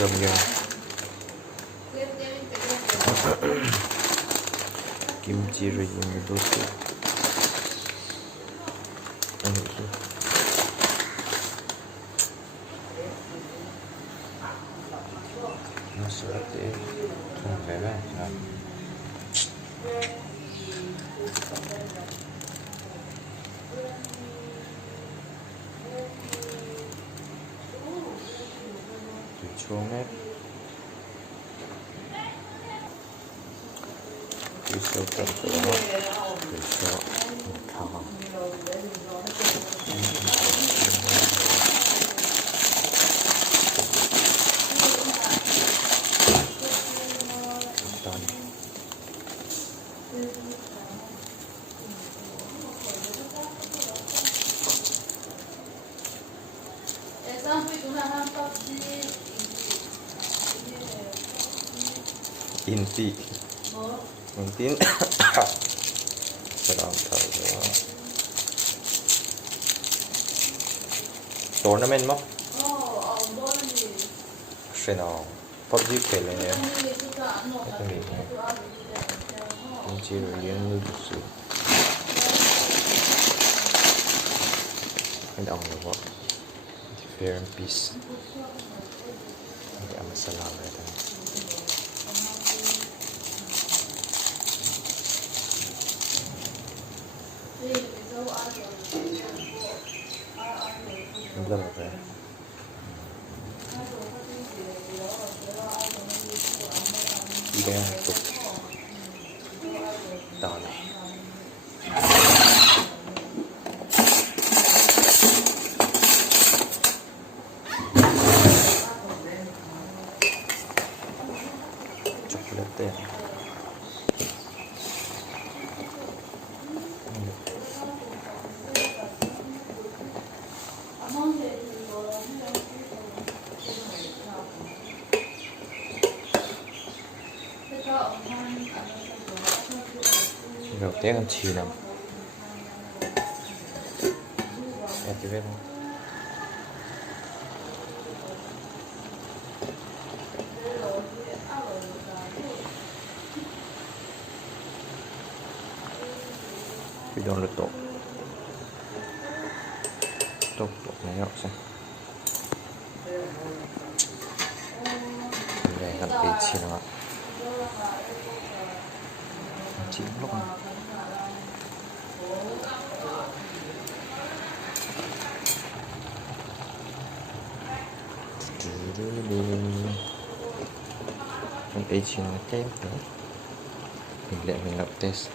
gầm gà kimchi rồi những đồ sốt ăn thử nó sữa thì không phải vậy à xuống hết cái sâu tận của nó để cho thảo inti mungkin sedang tahu tournament mah senang PUBG खेलेंगे kimchi rồi noodles cái ông là what fair and peace cái masala này thôi Belum apa ya? Iya, untuk tahun. Coklat ya. Đầu tiên con chì nằm em chỉ biết không video lực độ tốc độ này học xem để làm cái chì nào chỉ lúc này mình ấy chỉ là tem nữa mình làm test